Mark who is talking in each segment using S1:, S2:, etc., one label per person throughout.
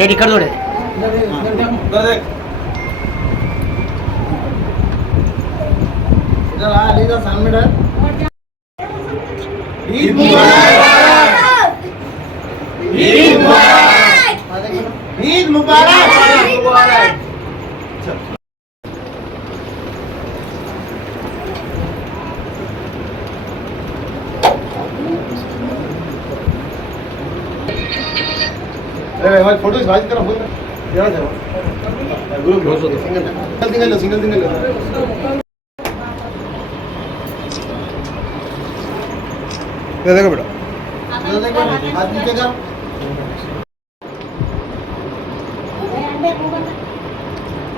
S1: Ready ఇక్కడ చూడే
S2: عید مبارک عید مبارک single single single single
S3: ये देखो बेटा
S2: इधर देखो हाथ नीचे करो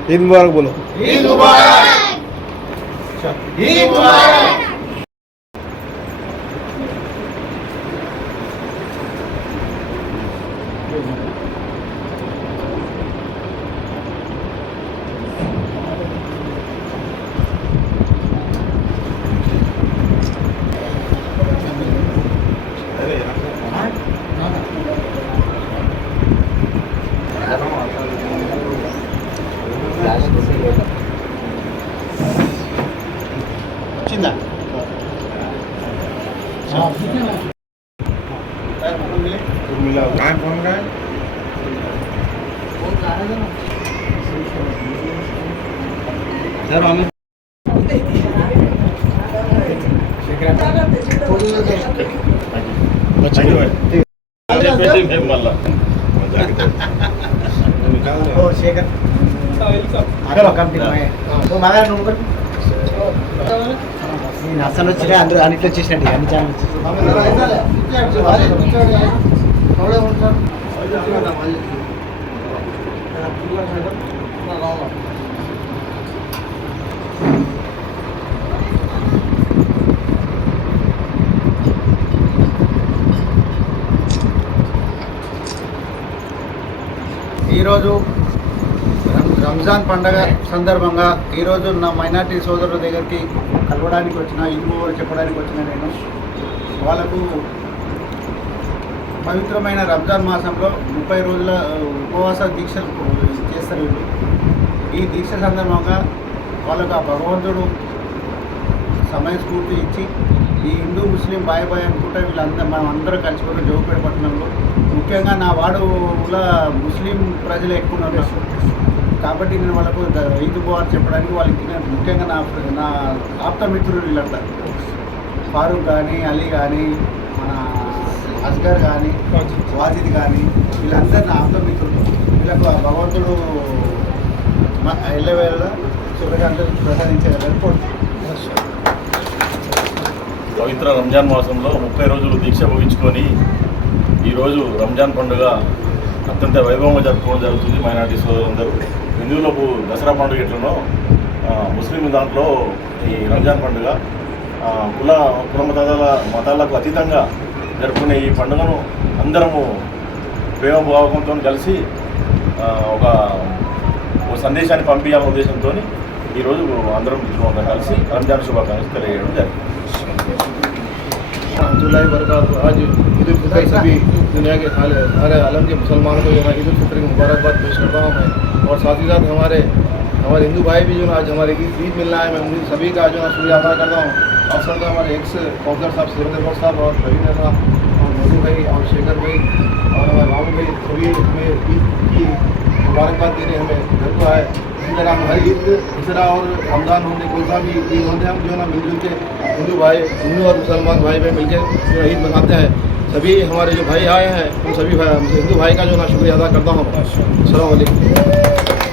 S3: ईद मुबारक बोलो
S2: ईद मुबारक ईद मुबारक వచ్చిందా
S3: मिला कहाँ फोन का है
S1: సార్ మామ
S2: ఓ నేను అసలు వచ్చినా అందరూ అన్నిట్లో వచ్చేసినట్టు అన్ని ఛానల్ ఈరోజు రంజాన్ పండగ సందర్భంగా ఈరోజు నా మైనార్టీ సోదరుల దగ్గరికి కలవడానికి వచ్చిన ఇంకో చెప్పడానికి వచ్చిన నేను వాళ్ళకు పవిత్రమైన రంజాన్ మాసంలో ముప్పై రోజుల ఉపవాస దీక్షలు చేస్తారు. వీళ్ళు ఈ దీక్ష సందర్భంగా వాళ్ళకు ఆ భగవంతుడు సమయస్ఫూర్తి ఇచ్చి ఈ హిందూ ముస్లిం బాయ్ బాయ్ అనుకుంటే వీళ్ళందరూ మనం అందరం కలిసిపోయి జోగుపేట పట్టణంలో ముఖ్యంగా నా వాడులో ముస్లిం ప్రజలు ఎక్కువ ఉన్నారు. కాబట్టి నేను వాళ్ళకు ఈద్ ముబారక్ చెప్పడానికి వాళ్ళకి ముఖ్యంగా నా నా ఆప్త మిత్రులు వీళ్ళంతా. ఫారూక్ కానీ అలీ కానీ మన అస్గర్ కానీ వాజిద్ కానీ వీళ్ళందరూ నా ఆప్త మిత్రులు. వీళ్ళకు ఆ భగవంతుడు ఎల్లవేళ శుభకాంక్షలు ప్రసాదించేయాలని కోరుతున్నాను.
S4: పవిత్ర రంజాన్ మాసంలో ముప్పై రోజులు దీక్ష ముగించుకొని ఈరోజు రంజాన్ పండుగ అత్యంత వైభవంగా జరుపుకోవడం జరుగుతుంది మైనార్టీ సోదరులందరూ. హిందువులకు దసరా పండుగ ఎట్లనో ముస్లిం దాంట్లో ఈ రంజాన్ పండుగ కుల కుల మతాల మతాలకు అతీతంగా జరుపుకునే ఈ పండుగను అందరము ప్రేమ భావకంతో కలిసి ఒక ఒక సందేశాన్ని పంపించాలనే ఉద్దేశంతో ఈరోజు అందరం కలిసి రంజాన్ శుభాకాంక్షలు తెలియజేయడం జరిగింది.
S3: جولائی برکا آج عید الفطر سبھی دنیا کے سارے عالم کے مسلمانوں کو جو ہے عید الفطر کی مبارکباد پیش کرتا ہوں میں۔ اور ساتھ ہی ساتھ ہمارے ہمارے ہندو بھائی بھی جو ہے آج ہمارے عید عید ملنا ہے میں ان سبھی کا جو ہے شکریہ ادا کر ہوں۔ اور سر ہمارے ایکس کونسلر صاحب سیرندر صاحب اور رویندر صاحب، اور مدو بھائی اور شیکر بھائی اور ہمارے بابو بھائی، سبھی ہمیں عید کی مبارکباد دینے ہمیں گھر کو آئے۔ اسی طرح ہم ہر عید اسرا اور رمضان ہونے کو سا بھی عید ہوتے ہیں ہم جو ہے نا مل جل کے ہندو بھائی، ہندو اور مسلمان بھائی بھائی مل کے جو عید مناتے ہیں۔ سبھی ہمارے جو بھائی آئے ہیں، ان سبھی ہندو بھائی کا جو نا شکریہ ادا کرتا ہوں۔ السلام علیکم۔